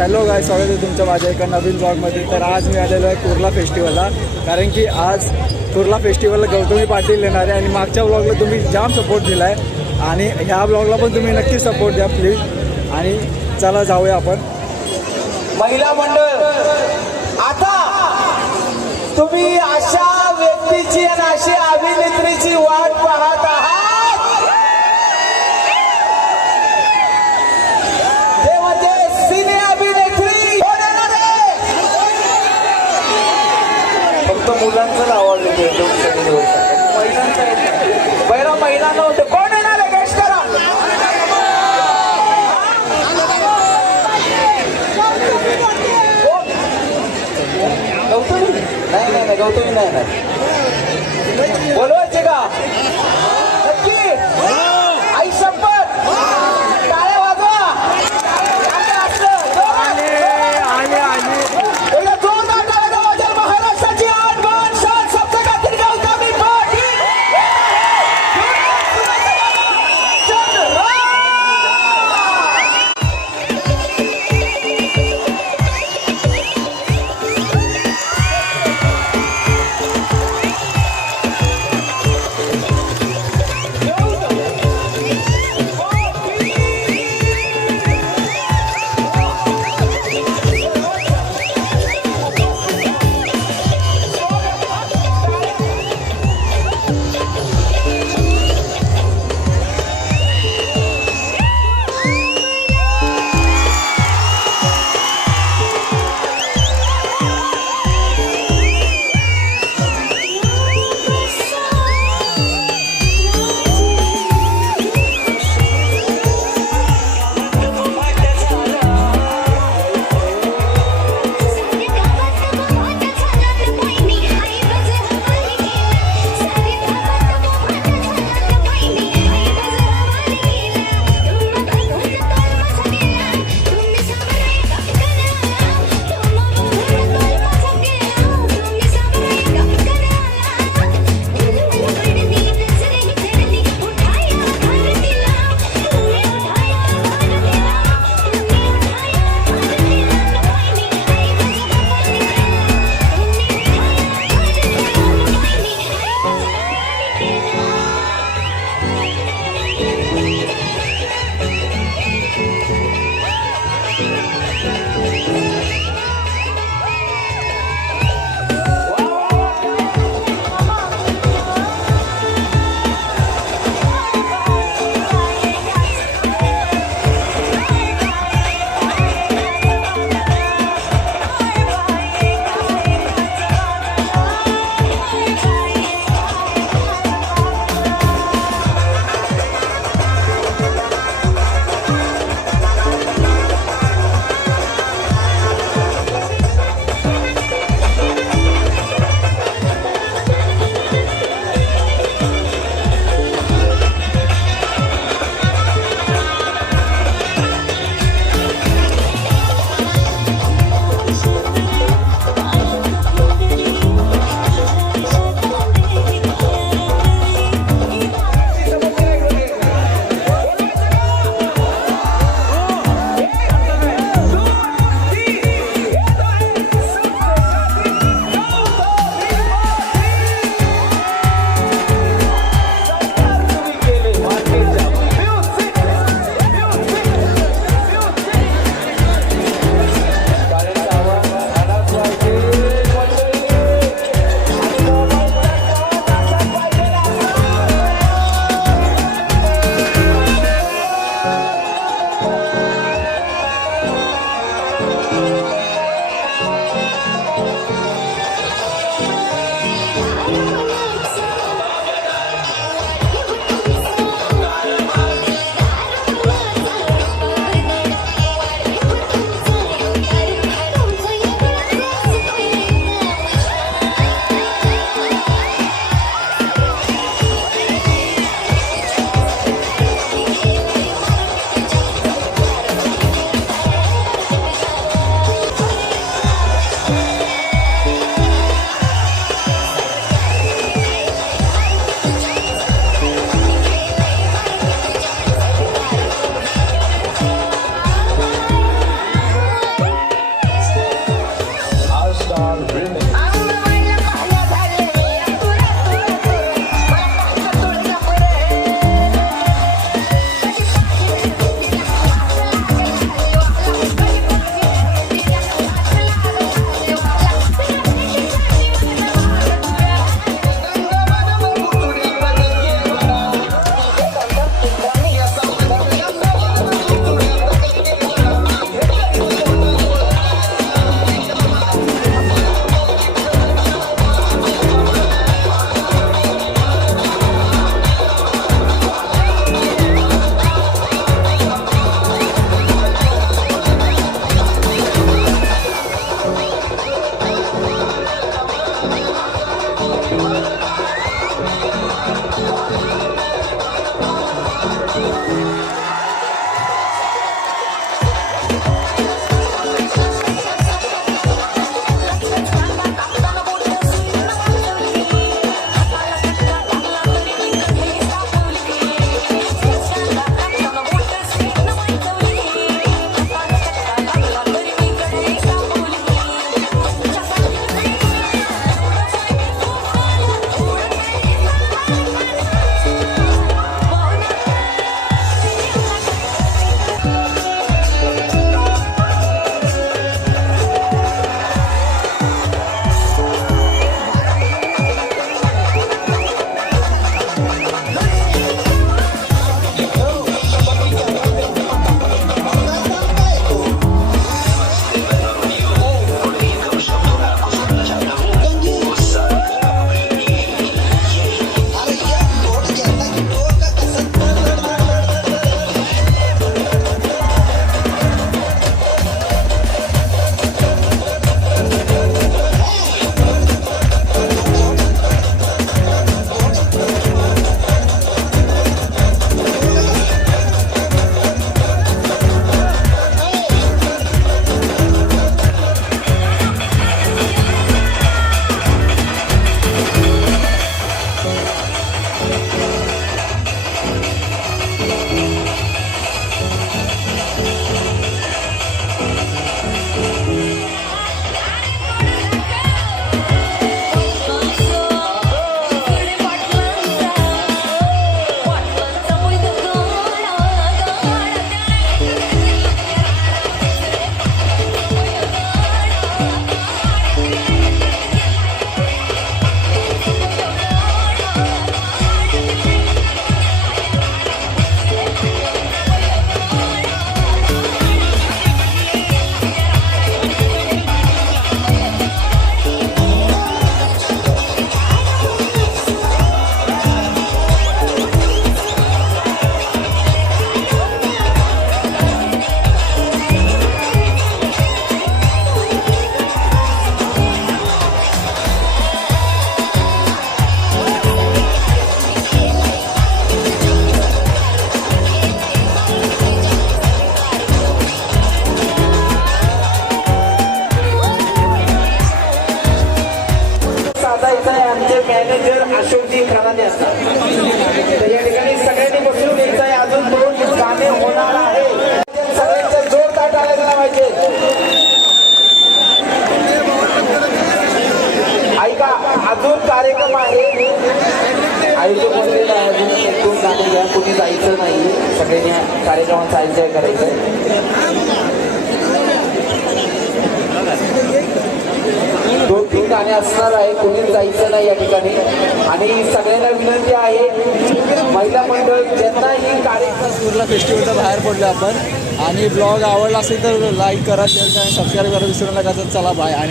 Hello गाय स्वागत आहे तुमच्या माझ्या एका नवीन ब्लॉगमध्ये तर आज मी आलेलो आहे कुर्ला फेस्टिवलला कारण की आज कुर्ला फेस्टिवलला गौतमी पाटील येणार आहे आणि मागच्या ब्लॉगला तुम्ही जाम सपोर्ट दिला आहे आणि ह्या ब्लॉगला पण तुम्ही नक्की सपोर्ट द्या प्लीज आणि चला जाऊया आपण. महिला मंडळ आता तुम्ही अशा व्यक्तीची आणि अशी अभिनेत्रीची वाट पाहत आहात. फक्त मुलांचं आवडलं येतो पहिला महिला नव्हतं. कोण येणार आहे? गेस्ट करा. हो. गौतमी. नाही नाही नाही गौतमी नाही नाही ठिकाणी असणार आहे. कुणीच जायचं नाही या ठिकाणी. आणि सगळ्यांना विनंती आहे महिला मंडळ ज्यांना ही कार्यक्रम पूर्ण फेस्टिवलच्या बाहेर पडलो आपण. आणि ब्लॉग आवडला असेल तर लाईक करा शेअर करा सबस्क्राईब करा. विसरू नका तर चला बाय आणि